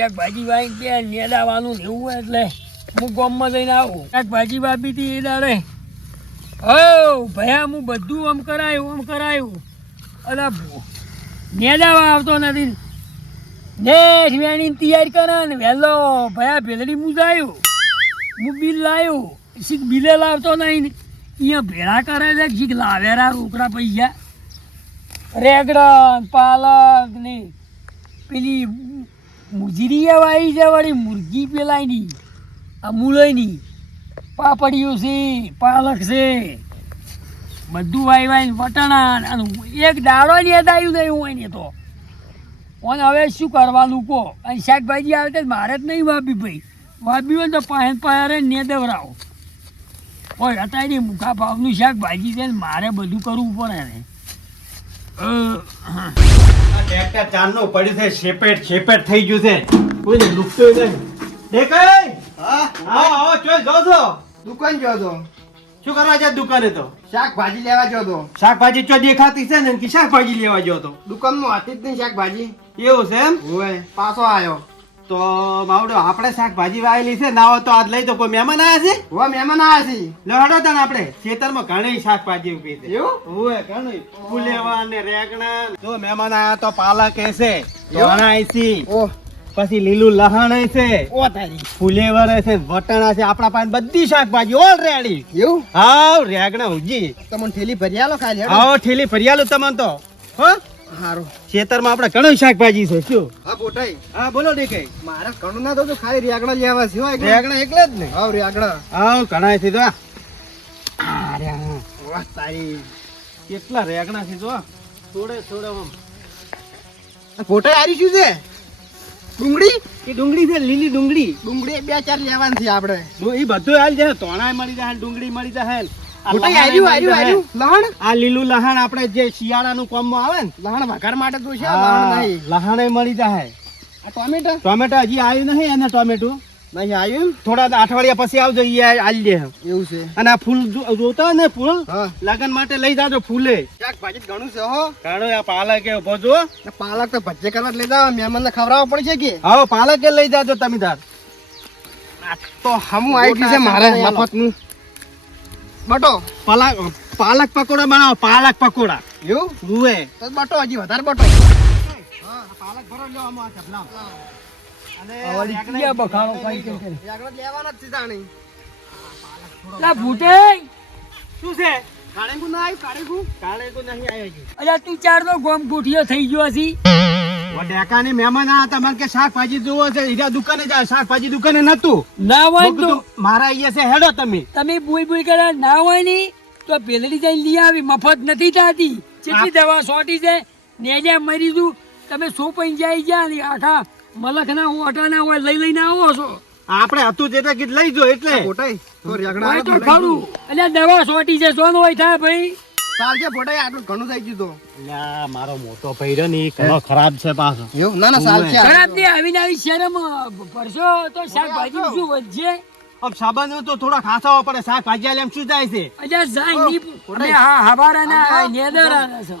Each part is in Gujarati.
શાકભાજી વાઈ બે નેદાવાનું એવું એટલે હું ગામમાં જઈને આવું. શાકભાજી વાપી હતી એ દાડે. હો, ભયા હું બધું આમ કરાયું આમ કરાયું. અલા નેદાવા આવતો નથી. નેઠ વેણી તૈયાર કરે ને વહેલો, ભયા ભેલડી મુજાયું હું બિલ લાવ્યો શીખ બિલે લાવતો નહીં. અહીંયા ભેળા કરે છે, શીખ લાવેરા રોકડા પૈસા. રેગડન પાલક ને પેલી મુજરી આવી છે વળી, મુરગી પેલાયની આ મૂળોયની પાપડીઓ છે, પાલક છે. બધું વાઈ વાય વટાણા અને એક દાડો ને આવ્યું નહીં હોય ને તો. ઓને હવે શું કરવાનું કહો? અને શાકભાજી આવે તો મારે જ નહીં વાપી ભાઈ. વાપી હોય તો પાસે પાસે ને દેવરાવો. હોય અત્યારે મુખા ભાવનું શાકભાજી છે મારે બધું કરવું પડે ને. ટ્રેક્ટર ચારનું પડ્યું છે શેપેટ શેપેટ થઈ ગયું છે. કોઈને લુકતું નહીં. દેખાય? હા? હા આવો ચોઈ જો છો દુકાન જો છો શું કરવા છે દુકાને તો? શાકભાજી લેવા ગયો તો શાકભાજી ચો દેખાતી છે ને કે શાકભાજી લેવા ગયો તો. દુકાનમાં હતી જ નહીં શાકભાજી. એવું છે એમ? હોય પાછો આવ્યો તો માવડો આપણે શાકભાજી વાયેલી છે ના હોય તો આજ લઈ તો કોઈ મહેમાન આવ્યા છે? હો મહેમાન આવ્યા છે. લડો તન આપણે. ખેતરમાં ઘણી શાકભાજી ઊભી છે. એવું? ઓય ઘણી. ફૂલેવા ને રેગણા જો મહેમાન આયા તો પાલક છે ધોણા છે ઓહ. પછી લીલું લહણ છે ઓ તારી. ફુલેવર છે વટાણા છે આપણા પાસે બધી શાકભાજી ઓલરેડી એવું? હાવ રેગણા ઉજી. તમને થેલી ભરી આલો ખાલી. આવો ઠેલી ફરિયાલું તમને તો. હો? હારું. ખેતરમાં આપણે ઘણું શાકભાજી છે શું? હા બોટાઈ હા બોલો ને કઈ મારે ઘણું ના તો ખાલી રેગડા લેવા છે હો એકલા. જ ને? હા રેગડા. હા ઘણા છે તો અરે વાહ તારી. કેટલા રેગણા છે જો. થોડે થોડે આમ. બોટાઈ આરી શું છે? ડુંગળી? એ ડુંગળી છે લીલી ડુંગળી. ડુંગળી બે ચાર લેવાની છે આપણે. એ બધું હાલ છે તોણાય મળી જાય ડુંગળી મળી જાય આ બોટાઈ લહાણે આર્યું મળી આર્યું જાય. આર્યું લહણ? આ લીલું લહાણ આપણે જે શિયાળાનું કોમમાં આવે ને લહણ વઘાર માટે તો છે હા, લહણ નહીં. લહાણે મળી જાય. આ ટોમેટો? ટોમેટો હજી આવ્યું નહીં એને ટોમેટો. નહીં આવ્યું? થોડા અઠવાડિયા પછી આવજો ઈ આલી દે. એવું છે. અને આ ફૂલ જોતા ને ફૂલ લગન માટે લઈ જાજો ફૂલે. શાકભાજી ઘણું છે હો. ઘણું આ પાલક એ ઊભો જો પાલક તો ભજ્જે કરવા જ લઈ જાવ મહેમાન ને ખવડાવવા પડશે કે? હા પાલક એ લઈ જાજો તમે તાર. તો હમ આવી ગયું છે મારે મફતનું બટો. પાલક પાલક પકોડા બનાવો પાલક પકોડા. એવું? તો બટો હજી વધારે બટો. પાલક ભરો લ્યો આમાં આ ઢબલામાં. અને આ વળી રેગણા ક્યાં બખાડો કઈ કઈ કરે? લેવાના જ છે લા ભૂટેઈ શું છે? કાળેગુ ના આવ્યું કાળેગુ? કાલે નહીં આવ્યો અલ્યા તું ચાર નો ગોમ ગોઠિયો થઈ ગયો છી વડેકાની મહેમાન આ તમને કે શાકભાજી જોવો છે ઈરા દુકાને જાય શાકભાજી દુકાને નતું ના હોય તો. મારા અહીંયા છે હેડો તમે. તમે બુઈ બુઈ કરે ના હોયની તો પેલડી જઈને લઈ આવી મફત નથી થતી. કેટલી દવા સોટી છે નેજા મરી જુ તમે સો પંચાઈ ગયા ને આખા મલક ના ઓટા ના હોય લઈ લઈને આવો છો. આપણે હતું તે કીધું લઈ જો એટલે. ખોટાઈ. તો રેગડા તો ખરું. એટલે દવા સોટી છે સોન હોય થાય ભાઈ. ચાલજે ફોટાઈ આટલું ઘણું થઈ ગયું તો. અલ્યા, મારો મોટો ભૈરો ને ઘણો ખરાબ છે પાછો. એવું? ના ના ચાલશે ખરાબની આવીને આવી શરમ પડશો તો શાકભાજી શું વધશે. अब સાબાનો તો થોડા ખાસાવા પડે શાકભાજી આલે એમ શું જાય છે? અજા જાય ની અમે હા હવારા ના છો.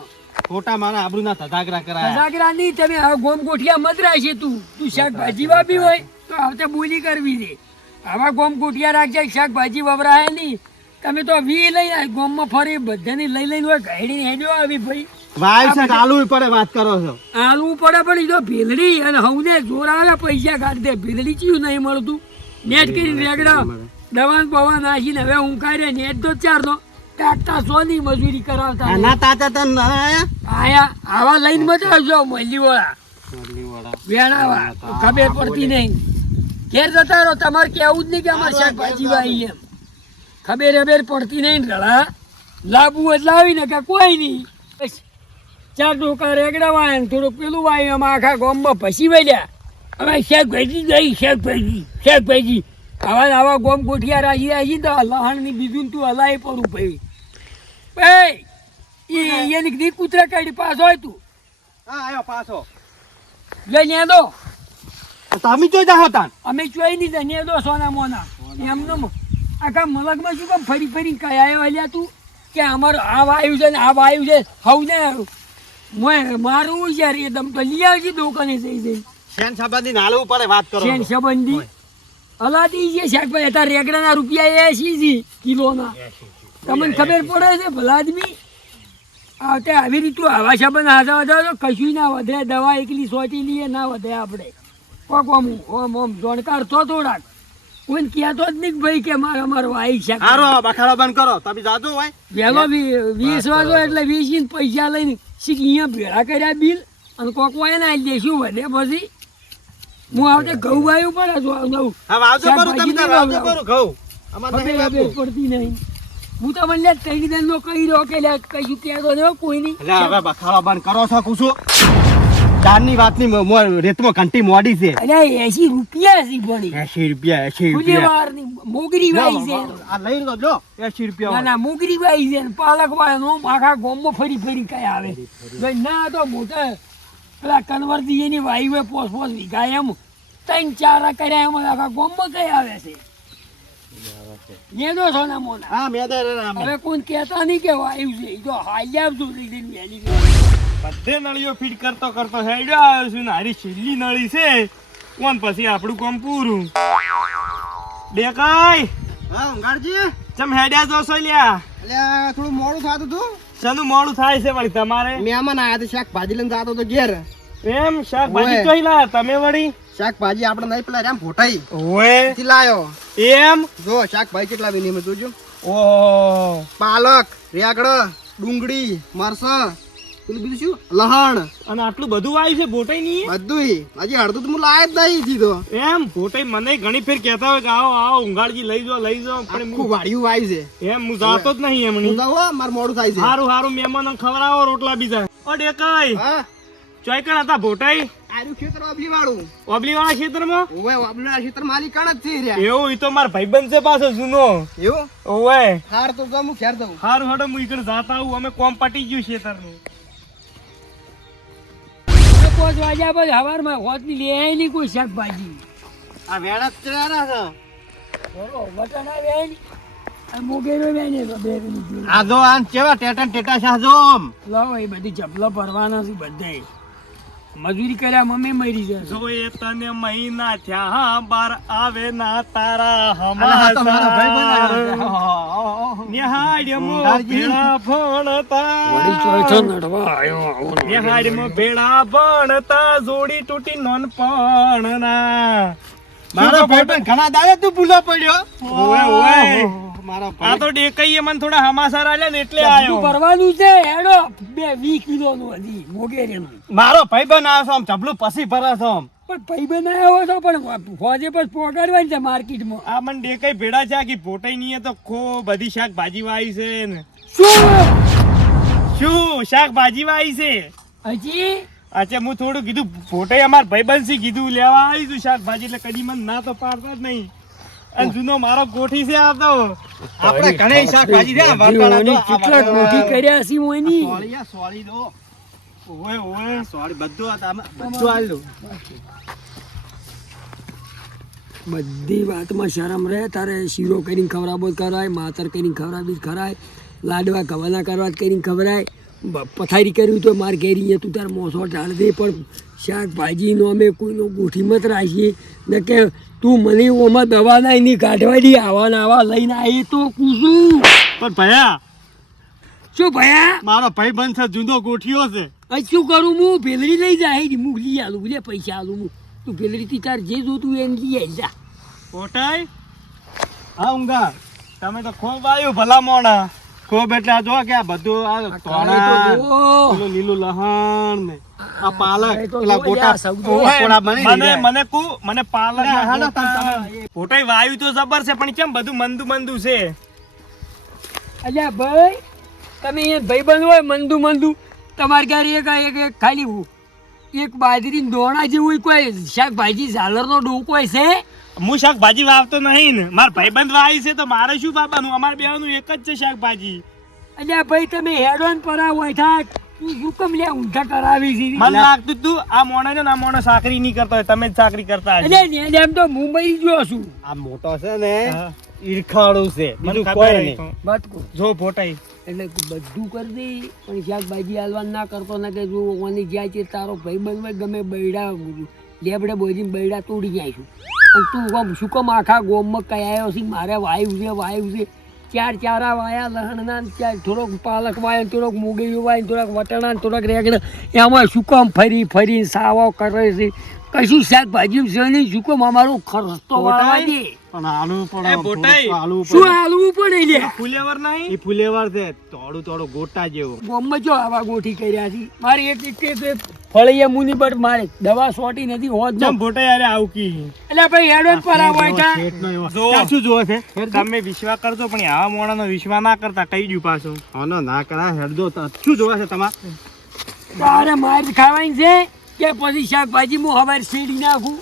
ખોટા મારા આબરૂના ધધાગરા કરાયા. સજાગરા ની તમે આ ગોમ ગોઠિયા મદરા છે તું. તું શાકભાજી વાપી હોય તો આવતે બોલી કરવી છે. આવા ગોમ ગોઠિયા રાખજે શાકભાજી વવરાય નહીં. તમે તો વી લઈ આ ગોમમાં ફરી બધાની લઈ લઈને હોય ગાડીને હેડ્યો આવી ભાઈ. ભાઈ સાહેબ આલુ પડે વાત કરો છો. આલુ પડે પણ તો ભેલડી અને હવને જોર આવે પૈસા કાઢી દે. ભેલડી ચીયું નહીં મળતું. નેટ કરીને રેગડા દવાન બવા નાખીને હવે હું કાઢે નેટ તો ચાર નો ટાટા સોની મજૂરી કરાવતા ના તાતા તન આયા? આવા લઈને મજા આવજો મલ્લી વાળા વડા. વેણાવા ખબર પડતી નહીં. ઘેર જતા રહો તમારે કેવું જ નહીં કે અમારે શાકભાજી વાવી એમ. ખબર અબેર પડતી નહીં ગળા. લાબુ જ લાવીને કે કોઈ નહીં. ચાર ડોકા રેગડા વાય થોડુંક પેલું વાય આમાં આખા ગોમમાં ભસી વળ્યા. હવે શાકભાજી જઈ શાકભાજી શાકભાજી આવા આવા ગોમ ગોઠિયા રાજી રાજી તો લહણની બીજું તું હલાય પડું ભાઈ. ભાઈ એ એની દી કૂતરા કાઢી પાછો હોય તું. હા આયો પાછો. લઈને દો તમે જોઈ જાહો તાન? અમે ચોઈ નહીં દો સોના મોના એમનો આખા મલકમાં શું કામ ફરી ફરી કયા અલ્યા તું? કે અમારું આ વાયુ છે ને આ વાયુ છે. હવ ને મોય મારું યાર એ દમ તો લઈ આવજે દુકાને જઈ જઈ. શેન સંબંધી નાલવું પડે વાત કરો. શેન સંબંધી? અલાદી જે સાહેબ એટલા રેગડાના રૂપિયા એસી જી કિલોના. તમને ખબર પડે છે ભલા આદમી? આ તે આવી રીતું આવા સંબંધ હાથા વધારો તો કશું ના વધે દવા એકલી સોચી લઈએ ના વધે આપણે. કોક ઓમ ઓમ ઓમ જોણકાર તો થોડાક. કોઈને કહેતો જ નહીં ભાઈ કે મારો મારો આવી છે. હારો બખાડો બંધ કરો. તમે જાજો હોય વેલો વીસ વાગો એટલે વીસ પૈસા લઈને શીખ અહીંયા ભેળા કર્યા બિલ અને કોક હોય ને આવી દેશું વધે પછી. હું આવતે ઘઉં વાયું ઉપર છું આવું કરું તમે કરું ઘઉં. અમારે નહીં ખબર પડતી નહીં. હું તો મને ત્રણ દિન નો કહી રહ્યો કે કશું કહેતો કોઈ નહીં હવે બખાડો બંધ કરો છો કુછું. ચારની વાતની મો- મો- રેતમાં કંટી મોડી છે. અલ્યા રૂપિયા છે ભણી. એસી રૂપિયા એસી ખુદે રૂપિયા મોગરી વાઈ છે. આ લઈ લો જો એસી રૂપિયા ના મોગરી વાઈ છે પાલક વાળા નો આખા ગોમમાં ફરી ફરી કઈ આવે. ભાઈ ના તો મોટા પેલા કન્વરજી એની વાઈ હોય પોસ પોસ વીઘા એમ ત્રણ ચાર કર્યા એમ આખા ગોમમાં કઈ આવે છે. એનો સોના મોના? હા મેદો. હવે કોણ કહેતા નહીં કે વાયુ છે. જો હાલ્યા સુધી વહેલી બધે નળીઓ ફીટ કરતો કરતો હેડ્યો આવ્યો છું ને હારી છેલ્લી નળી છે. કોણ પછી આપણું કામ પૂરું? બે હા ઊંઘાડજી ચમ હેડ્યા જોશો લ્યા? એટલે થોડું મોડું થતું હતું ચાલુ મોડું થાય છે વળી તમારે? મહેમાન આયા તો શાકભાજી લઈને જતો તો ઘેર. એમ? શાકભાજી. ચોઈ લા તમે વળી? શાકભાજી આપણે નહીં પેલા એમ ફોટાઈ ઓએ થી લાયો. એમ? જો શાકભાજી કેટલા બની એમાં જોજો. ઓહો. પાલક રેગડ ડુંગળી મરસા પેલું બીજું શું? લહણ. અને આટલું બધું આવ્યું છે બોટાઈ નહીં. બધું હજી અડધું તો હું લાય જ નહીં દીધો એમ બોટાઈ મને ઘણી ફેર કહેતા હોય કે આવો આવો ઊંઘાડજી લઈ જાઓ લઈ જાઓ પણ હું- વાડિયું વાય છે. એમ હું જાતો જ નહીં હું એમની જાઉં મારે મોડું થાય છે. સારું હારું મહેમાનો ખવડાવો રોટલા બીજા. ઓ ડેકાઈ. હા. ચોઈકણ હતા ભોટાઈ આર્યું ખેતર ઓબલી વાળું ઓબલી વાળા ખેતરમાં? ઓવે વાપરી ખેતર મારી કણ જ છે રહ્યા. એવું ઈ તો માર ભાઈબંધ છે પાછો જૂનો. એવું? ઓવે. હાર તો હું ખેર દઉં. હારું હડો હું ઈકણ જાતા આવું અમે કોમ પટી ગયું ખેતરનું. પાંચ વાગ્યા પછી હવારમાં હોતની લે નહીં કોઈ શાકભાજી. આ વેડા ચડારા છે. બોલો વટાણા વેણ આ મોગેરો વે નહીં બે આ જો આ કેવા ટેટા ટેટા શાહ જો આમ. લાવો એ બધી જપલો ભરવાના છે બધે. મજૂરી કર્યા મમ્મી મરી જાય. જોએ તને મહિના થયા બાર આવે ના તારા મારા નિહાળ્યમો ઊંઘાડજી. ભેળા ભણતા. ને. નિહાળ્યમો ભેળા ભણતા જોડી તૂટી નોનપણના મારો ભાઈ પણ ઘણા દાદા તું ભૂલો પડ્યો? ઓવે, ઓવે. મારો આ તો ડેકઈએ મને થોડા હમાસા આલ્યા ને એટલે બધું ભરવાનું છે હેડો. બે વીસ કિલો નું હજી મોગેરીનું. મારો ભાઈ બન આમ ચપલું પછી ભરે આમ. પણ ભાઈ બનાવ્યો હોય પણ ફોજે પછી પોગાડવાની છે માર્કેટમાં. આ મને ડેકઈ ભેળા છે કે પોટાઈ નહીં તો ખો બધી શાકભાજી વાવી છે ને શું? શું? શાકભાજી વાવી છે? હજી? અચ્છા હું થોડું કીધું ફોટાઈ અમાર ભાઈબંધથી કીધું લેવા આવી તું શાકભાજી એટલે કદી મને ના તો પાડતા જ નહીં. અને જૂનો મારો ગોઠી છે આ તો. આપણે ઘણી શાકભાજી છે. વટાણા કેટલા ગોઠી કર્યા છે મોયની સોળી સોળી જો. ઓય ઓય સોળી બધું આ બધું આલી દઉં. બધી વાતમાં શરમ રહે તારે શીરો કરીને ખવડાવો કરાય માતર કરીને ખવડાવી ખરાય લાડવા ગવાના કરવા કરીને ખવડાય. પથારી કર્યું તો માર ઘેરીએ તું તાર મોસો ઢાળ દે પણ શાકભાજીનો અમે કોઈનો ગોઠી મત રાખીએ. ને કે તું મને ઓમાં દવા ના એની કાઢવા દી આવા ને આવા લઈને આવી તો કૂશું પણ ભયા શું ભયા? મારો ભાઈબંધ છે જૂંદો ગોઠિયો છે. અહીં શું કરું હું? ભેલરી લઈ જાય હું લઈ આલું લે પૈસા આલું હું. તું ભેલડીથી તાર જે જોતું એને લઈ આવી જા. કોટાય હા ઊંઘા. તમે તો ખૂબ આવ્યું ભલા મોણા. ખૂબ એટલે આ જો કે આ બધું આ તોણા લીલું લહણ ને આ પાલક પેલા ગોટા પોળા બની મને મને કુ મને પાલક ફોટાઈ વાયુ તો જબર છે પણ કેમ બધું મંદુ મંદુ છે? અલ્યા ભાઈ તમે અહીંયા ભાઈબંધ હોય મંદુ મંદુ તમારે ઘરે એક એક એક ખાલી એક બાજરી દોણા જેવું કોઈ શાકભાજી ઝાલરનો ડોકો છે? હું શાકભાજી વાવતો નહીં ને. મારા ભાઈબંધ વાવી છે તો મારે શું વાવવાનું? અમારે બેવાનું એક જ છે શાકભાજી. અલ્યા ભાઈ તમે હેડોન પર હોય થા તું શું કેમ લે ઊંધા કરાવી છે. મને લાગતું તું આ મોણે ને આ મોણે સાકરી નહીં કરતો તમે જ સાકરી કરતા હશો. અલ્યા ને એમ તો મુંબઈ ગયો છું. આ મોટો છે ને હા. છે. બીજું કોઈ નહીં. વાત જો ફોટાઈ. એટલે બધું કરી દે પણ શાકભાજી હાલવા ના કરતો ના કે જો ઓની જાય છે તારો ભાઈ બંધ ગમે બૈડા લેબડે બોજીને બૈડા તોડી જઈશું અને તું આમ શું કામ આખા ગોમમાં કયાયો છે? મારે વાયુ છે વાયુ છે. ચાર ચારા વાયા લહણના ચાર થોડોક પાલક વાય થોડોક મૂગીયું વાય થોડાક વટાણા થોડાક રેગડા એમાં શું કામ ફરી ફરી સાવો કરે છે? કશું શાકભાજી છે નહીં? શું કામ અમારો ખર્ચ તો વાળવા દે? પણ હાલવું પડે બોટાઈ. થોડુંક શું પડે. હાલવું લે ફુલેવર નહીં? એ ફુલેવર છે થોડું થોડું ગોટા જેવું. ગોમમાં જો આવા ગોઠી કર્યા છે. મારી એક એક એક ફળિયા મુની પર મારે. દવા સોટી નથી હોત ચમ બોટાઈ યારે આવું કી એટલે ભાઈ હેડો પર આવો કા જો. શું જોવે છે? તમે વિશ્વાસ કરજો પણ આવા મોણાનો વિશ્વાસ ના કરતા કઈ દઉં પાછો. આનો ના કરા હેડજો શું જોવા છે તમારે? તારે માર ખાવાની છે કે પછી શાકભાજી હું હવાર શેડી નાખું?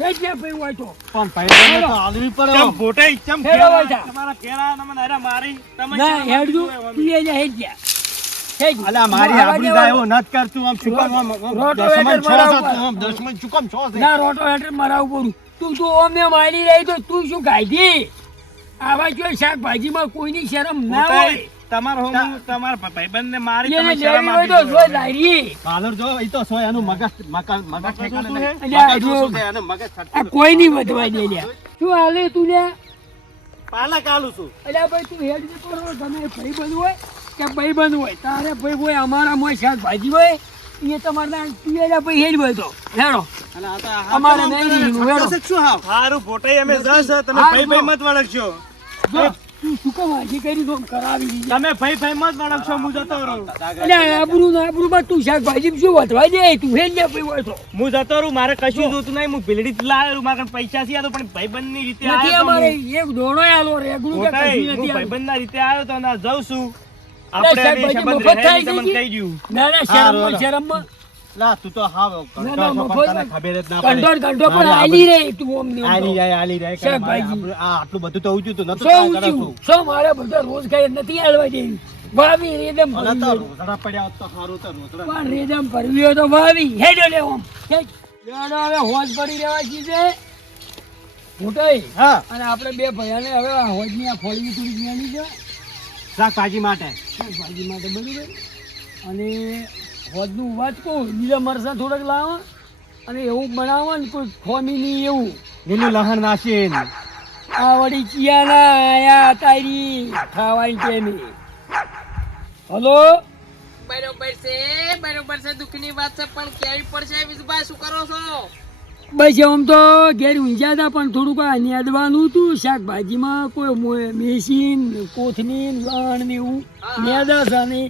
થઈ ગયા ભાઈ હોય તો. પણ ભાઈબંધને તો હાલવી પડે ચમ બોટાઈ ચમ હેડો કેળા, તમારા કેળા તમને અરે મારી. તમે ના હેડજો. મારી તું હેડ ગયા. અલા મારી હું આબરૂ હવા જાય એવો નથ કરતું. આમ શું કામ આમ- આમ રોટો દશમન વેટર છો મારા છો ઉપર. તું આમ દશમન શું છો ના રોટો હેઠળ મરાવું પડું. તું તું ઓમે મારી રહી તો તું શું કાઢી આવા જો શાકભાજીમાં કોઈની શરમ ના હોય. તમારો હું તમારા ભાઈબંધને મારી તમે શરમ આપી દો. જો લારી કાલર જો ઈ તો સોય એનું મગજ મગજ મગજ ઠેકાણે નહીં. છે? અલ્યા, મગજ જો. એનું મગજ આ કોઈ નહીં વધવા દે લ્યા શું હાલે તું લ્યા પાલક આલું છું અલ્યા ભાઈ તું હેડ જે કરો તમે ભાઈ બંધ હોય કે ભાઈ બંધ હોય તારે ભાઈ હોય અમારા મોય શાકભાજી હોય એ તમારે ના તું ભાઈ હેડ હોય તો હેડો અમારે નહીં હેડો. શું હાવ? સારું બોટાઈ અમે દસ તમે ભાઈ. ભાઈ મત વળગશો જો તું શું કામ હાજી કરી દો કરાવી તમે ભાઈ ભાઈ મત વળગશો હું જતો રહું. અલ્યા આબરૂ ને આબરૂમાં તું શાકભાજી શું વધવા દે? તું હેડ લે ભાઈ હોય હું જતો રહું મારે કશું જોતું નહીં હું ભીલડી લાવેલું મારે પૈસા છે તો પણ ભાઈબંધની રીતે નથી અમારે. એક દોણો આલો રેગડું કે કશું નથી ભાઈબંધ ના રીતે આવ્યો તો ના જઉં છું. આપણે સંબંધ? કહી દઉં ના ના લા, તું તો હાવ ના, ના, કંટો પણ ખબર જ ના પડે. કંઠોર કંઠો પણ આલી રે તું ઓમ ને આલી જાય, આલી જાય. કે મારે આ આટલું બધું તો ઊંચું તો નતો કરું છું. સો મારે બધા રોજ ખાઈ નથી આલવા દેવી. વાવી રેદમ ભરવી તો પડ્યા તો સારું તો રોતડા. પણ રેદમ ભરવી હોય તો વાવી. હેડો લે ઓમ. લેવાનો હવે હોજ પડી રહેવા છે. મોટાઈ હા. અને આપણે બે ભયાને હવે આ હોજની આ ફોડી થોડી જ્ઞાની છે. શાકભાજી માટે. શાકભાજી માટે બરોબર. અને હોજનું વાત કહું લીલા મરચાં થોડાક લાવો અને એવું બનાવો ને કોઈ ખોમી નહીં એવું. લીલું લહણ નાશે આ વળી ચિયાના આયા તારી ખાવાની ટેમે હલો? બરોબર છે બરોબર છે દુઃખની વાત છે પણ કેવી પડશે વિજુભાઈ શું કરો છો? બસ આમ તો ઘેર ઊંઝ્યા હતા પણ થોડુંક આ નેદવાનું હતું. શાકભાજીમાં કોઈ મેસીન કોથમીર લણ ને એવું નેદા છે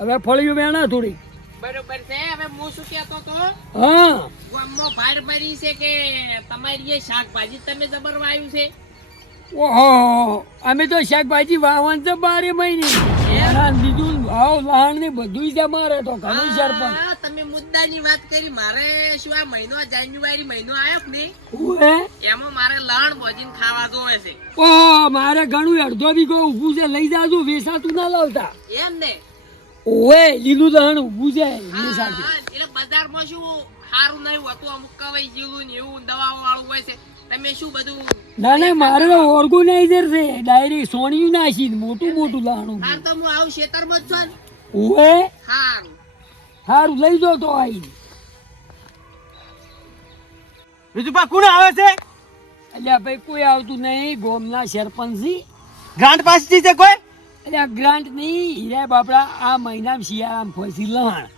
હવે ફળિયું વેણા થોડી બરોબર છે. હવે હું શું કહેતો તો હા. ગામમાં ભાર મરી છે કે તમારી એ શાકભાજી તમે જબર વાયું છે? ઓહો અમે તો શાકભાજી વાવન છે બારે મહિને. બીજું ભાવ લહાણ ને બધું જ અમારે તો ઘણું સરપંચ? તમે મુદ્દાની વાત કરી. મારે શું આ મહિનો જાન્યુઆરી મહિનો આવ્યો ને એમાં મારે લણ ભોજીને ખાવા જોવે છે. ઓહો મારે ઘણું અડધો બીગો ઊભું છે. લઈ જાજો વેસાતું ના લાવતા. એમ ને? ઓએ લીલું દહણ ઊભું છે હા, એટલે બજારમાં શું સારું નહીં હોતું અમુક કવાઈ જીલું ને એવું દવાઓ વાળું હોય છે. તમે શું બધું ના ના મારે ઓર્ગેનાઇઝર છે ડાયરેક્ટ સોનિયું નાખી મોટું મોટું લાણું હાર તો હું આવું ખેતરમાં જ છું ઓએ હારું. સારું લઈ જો તો આઈ બીજું પા કોણ આવે છે? એટલે ભાઈ કોઈ આવતું નહીં ગોમના સરપંચી ગ્રાન્ટ પાસથી છે કોઈ? એટલે ગ્રાન્ટ નહીં. હીરા બાપડા આ મહિનામાં શિયાળામાં ફસી લહાણ.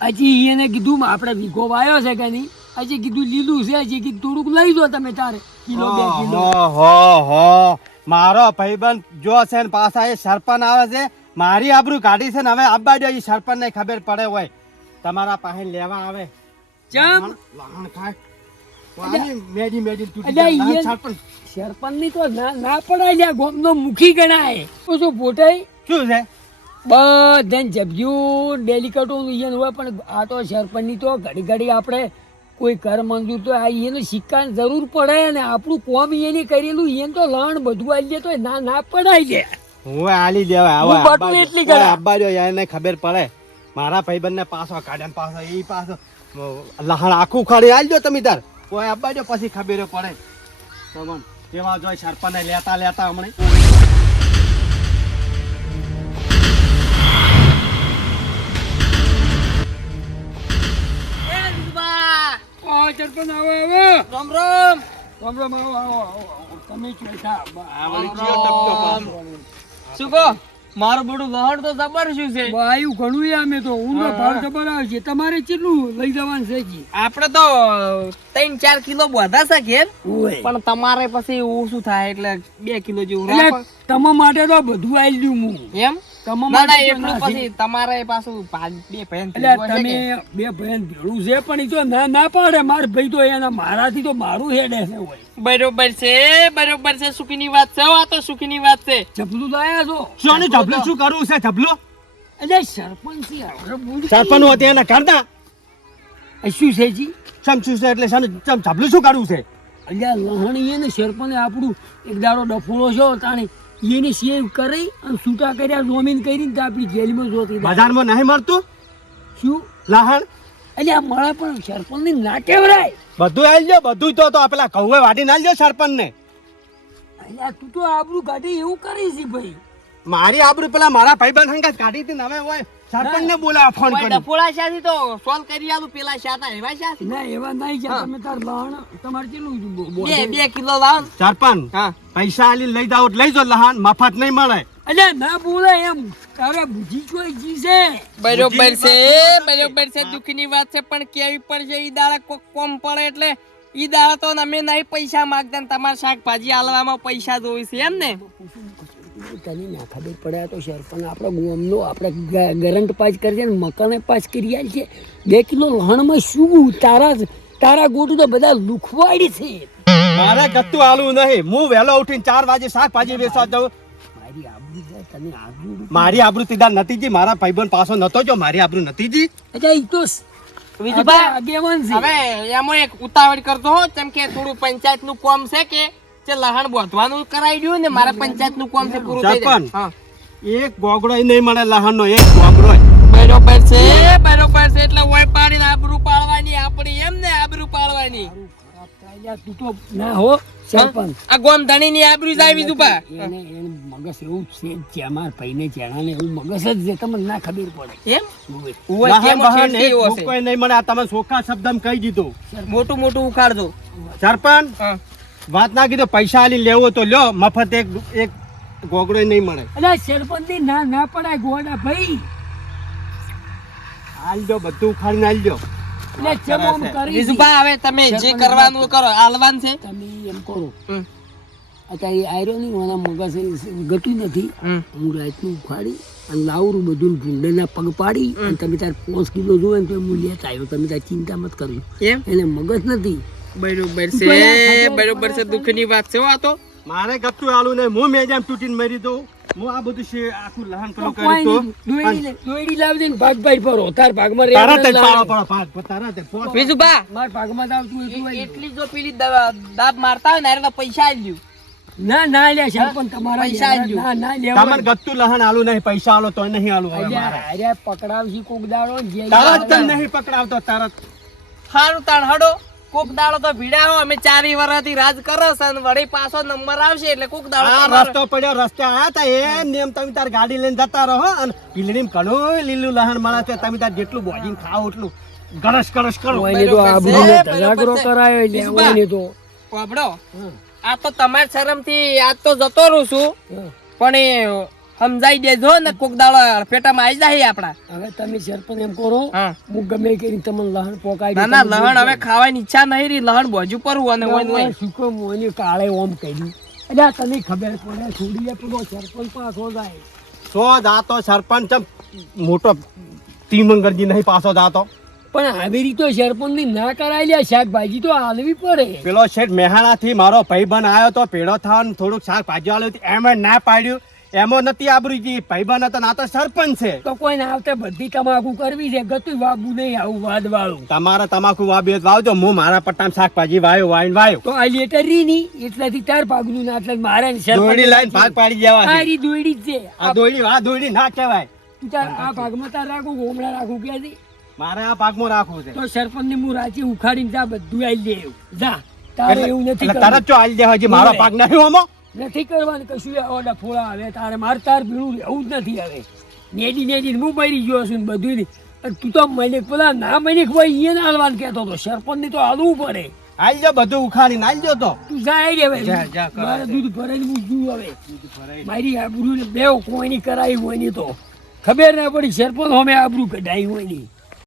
હજી એને કીધું આપણે વીઘો વાયો છે કે નહીં? હજી કીધું લીલું છે. હજી કીધું થોડુંક લઈ દો તમે તારે. કિલો બે કિલો. હો હો. મારો ભાઈબંધ જો છે ને પાછા એ સરપંચ આવે છે મારી આબરૂ કાઢી છે ને હવે આબા દે સરપંચ ને ખબર પડે હોય. તમારા પાસે લેવા આવે. ચમ. લહણ ખાય. મેડી મેડી તૂટી સરપંચ. સરપંચની તો ના ના પડાય લ્યા ગોમનો મુખી ગણાય. તો શું પોટાઈ શું છે? બધાને જબ્યું ડેલિકેટો ઈયન હોય પણ આ તો સરપંચની તો ઘડી ઘડી આપણે કોઈ કર મંજૂર તો આ એનો સિક્કાની જરૂર પડે ને આપણું કોમ એને કરેલું એને તો લણ બધું આવી જાય તો ના ના પડાય લે. હું આલી દેવા આવા બટું એટલી કરા. આબા દો એને ખબર પડે. મારા ભાઈબંધ ને પાછો કાઢે પાછો એ પાછો. લહણ આખું ખાડી આલજો તમે તાર. કોઈ આબા દો પછી ખબર પડે. તમન કેવા જોઈ સરપંચ લેતા લેતા હમણે. રામ રામ. રામ રામ આવો આવો. તમે. શું કહો? મારું બધું લહણ તો જબર શું છે ભાઈ ઘણું અમે તો. ઊંડો ભાવ ખબર આવે છે. તમારે કેટલું લઈ જવાનું છે જી આપણે તો ત્રણ ચાર કિલો બધા છે ઘેર. પણ તમારે પછી ઓછું થાય એટલે બે કિલો જેવું એટલે રાખો. તમા માટે તો બધું આવી ગયું હું. એમ? ના ના એટલું ના તમારે પાછું પાંચ બે ભેન એટલે તમે બે ભાઈ ભેળું છે પણ એ તો ના ના પાડે. માર ભાઈ તો એના મારાથી તો મારું હેડે છે બરોબર છે બરોબર છે સુખીની વાત છે આ તો સુખીની વાત છે. ચપલું તો આયા છો. શું ઝબલું શું કરવું છે ઝબલું? એટલે સરપંચ સરપંચ હતી એને કરતા. શું છે જી? ચમ શું છે એટલે શાનું ચમ ઝબલું શું કરવું છે? અલ્યા લહણી એને સરપંચ આપણું એક દારો ડફોળો છો તાણે. એને સેવ કરી અને છૂટા કર્યા જોમીન કરીને તો આપણી જેલમાં જોતી બજારમાં નહીં મળતું? શું? લાહણ? એટલે આ મળે પણ સરપંચને ના કેવરાય બધું આવી ગયો? બધું તો તો પેલા કહું વાટી ના લ્યો સરપંચ ને અલ્યા તું તો આબરું કાઢી એવું કરી છે ભાઈ. મારી આબરું પેલા મારા ભાઈબંધ હંગાત કાઢી હતી નવે હોય સરપંચ ને બોલાવા ફોન કરી ડફોળા શાથી તો સોલ્વ કરી આલું પેલા શાતા એવા શાથી? ના એવા નહીં કે તમે તાર લહણ તમારે કેટલું બો- બો- કિલો લાવ સરપંચ હા. પૈસા આલી લઈ જાઓ લઈ જો લહાન મફત નહીં મળે. અલે ના બોલે એમ તારે બુદ્ધિ કોઈ જી છે. બરોબર છે બરોબર છે દુખની વાત છે પણ કેવી પડશે ઈ દાડા કોક કોમ પડે એટલે ઈ દાડા તો અમે નહીં પૈસા માંગતા ને તમારે શાકભાજી આલવામાં પૈસા જોઈશે એમ ને? તને ના ખબર પડે તો સરપંચ આપણો ગોમનો આપણે ગરંટ પાસ કરીએ ને મકાને પાસ કરી આલ છે. બે કિલો લહણમાં શું તારા તારા ગોટું તો બધા લુખવાડી છે. મારે ગત્તું આલું નહીં. હું વહેલો ઉઠીને ચાર વાગે શાકભાજી વેચવા જાઉં. મારી આબરૂ તને આબરૂ મારી આબરૂ તીધા નથી જી મારા ભાઈબંધ પાછો નતો જો મારી આબરૂ નથી જી એટલે ઈ તો વિજુભાઈ આગેવાન છે. હવે એમાં એક ઉતાવળ કરતો હો કેમ કે થોડું પંચાયતનું કામ છે કે લહણ બોધવાનું કરાવી દઉં ને મારા પંચાયતનું કામ છે પૂરું થઈ જાય. એક ગોગડો નહીં મળે લહાણ નો એક ગોગડો બરોબર છે બરોબર છે એટલે ઓય પાડીને આબરૂ પાડવાની આપણી એમ ને આબરૂ પાડવાની. તું તો ના હો. સરપંચ. આ ગોમ ધણી ની આબરૂ જાય વિજુભા એને એને મગજ એવું છે જ છે અમાર ભાઈને એવું મગજ જ છે તમને ના ખબર પડે. એમ? ઓય. ઓય કેમ બહાન એવો છે? ભૂકો નહીં મળે આ તમે સોખા શબ્દમાં કહી દીધું. મોટું મોટું ઉખાડજો. સરપંચ. વાત ના કીધો પૈસા આલી લેવો તો લ્યો મફત એક એક ગોગડો નહીં મળે. અરે સરપંચ ના ના પડાય ગોડા ભાઈ. આલજો બધું ઉખાડીને હાલ એટલે ચમ કરી છે. વિજુભા હવે તમે જે કરવાનું કરો આલવાન છે. તમે એમ કરો. અત્યારે એ આયરો નહીં મને મગજ એ ગતું નથી. હું રાતનું ઉખાડી અને લાવરું બધું ભૂંડેના પગ પાડી અને તમે તાર પાંચ કિલો જોવે ને તો હું લેતા આવ્યો. તમે તાર ચિંતા મત એમ? એને મગજ નથી. બરોબર છે બરોબર છે દુઃખની વાત છે આ તો. મારે ગપતું આલું ને હું મેજામ તૂટીને મરી દઉં હું આ બધું છે આખું લહાન તો પેલું કોઈ કર્યું નહીં. દોયડી લે- દોયડી લાવી દે ને ભાગ તાર ભાગમાં તો તારા તે રહેવાનું પાડો લાવે. તારા તે પોત વિજુભા માર ભાગમાં તો આવતું એટલી જો પેલી દાબ મારતા હોય ને એટલે પૈસા આલ્યું ના ના લ્યા સરપંચ તમારા પૈસા આલજો. ના ના લેવા તમારે ગત્તું લહાન આલું નહીં પૈસા આલો તો નહીં આલું અરે પકડાવશી કોક દાડો ને તારા જ નહીં પકડાવતો તારા હારું તાણ હડો. કોક દાડો તો ભીડા હો અમે ચારી વર્ષથી રાજ કરો છે અને વળી પાછો નંબર આવશે એટલે કોક દાડો રસ્તો પડ્યો રસ્તે આયા તા એ નેમ તમે તાર ગાડી લઈને જતા રહો અને પીલડીમ ઘણું લીલું લહણ મળે છે તમે તાર જેટલું ભોજીને ખાઓ એટલું ગણસ ગણસ કરો. કોઈને તો આ આબરૂને ધજાગરો કરાયો એટલે કોઈને તો આ તો તમારી શરમથી આજ તો જતો રહું છું પણ એ સમજાઈ દેજો ને કોક દાડો પેટામાં આવી જાય આપડા હવે તમે સરપંચ એમ કરો હા. હું ગમે કરીને તમને લહણ પોકાઈ ના ના લહણ હવે ખાવાની ઈચ્છા નહીં રહી લહણ બોજુ પરવું અને હોય ને સુકો મોની કાળે ઓમ કર્યું. અલ્યા તને ખબર પડે છોડીએ પેલો સરપંચ પાછો જાય. સો દાતો સરપંચ મોટો તીમંગરજી નહીં પાછો દાતો પણ આવી રીતે સરપંચની ના કરાય લ્યા શાકભાજી તો હાલવી પડે. પેલો શેઠ મહેણા થી મારો ભાઈબંધ આવ્યો તો પેડો થવાનું થોડુંક શાકભાજી વાળું એમ એમાં ના પાડ્યું. એમાં નથી આબરૂજી ભાઈબંધ હતો ના તો સરપંચ છે. તો કોઈ ના આવતે બધી તમાકુ કરવી છે ગતું વાબુ નહીં આવું વાદ વાળું તમારા તમાકુ વાવ્યો વાવજો હું મારા પટ્ટામાં શાકભાજી વાયો વાઈન વાયો. તો આ લેટર રી ની એટલાથી તાર ભાગનું ના એટલે મારે દોડી લાઈન ભાગ પાડી જવા આ દોડી જ છે. આ દોડી આ દોડી ના કહેવાય. તું તાર આ ભાગમાં તાર રાખું ગોમડા રાખું કે મારે આ ભાગમાં રાખવું છે. તો સરપંચની હું રાચી ઉખાડીને જા બધું આવી લે જા તારે એવું નથી તરત જો આલી દે હજી મારો ભાગ નહીં હોમો નથી કરવાનું કશું આવા ફોળા આવે તારે માર તાર ભીડું એવું જ નથી હવે. નેડી નેડી હું મરી ગયો છું ને બધું ને અને તું તો મને પેલા ના મલિક ભાઈ એને હાલવાનું કહેતો હતો. સરપંચ તો હાલવું પડે. આલજો બધું ઉખાડી હાલ જો તો. તું જાય રે જા, મારે દૂધ ભરાઈને હું જું હવે. મારી આબરૂ ને બે કોઈની કરાવી હોયની તો. ખબર ના પડી સરપંચ અમે આબરૂ કઢાઈ હોયની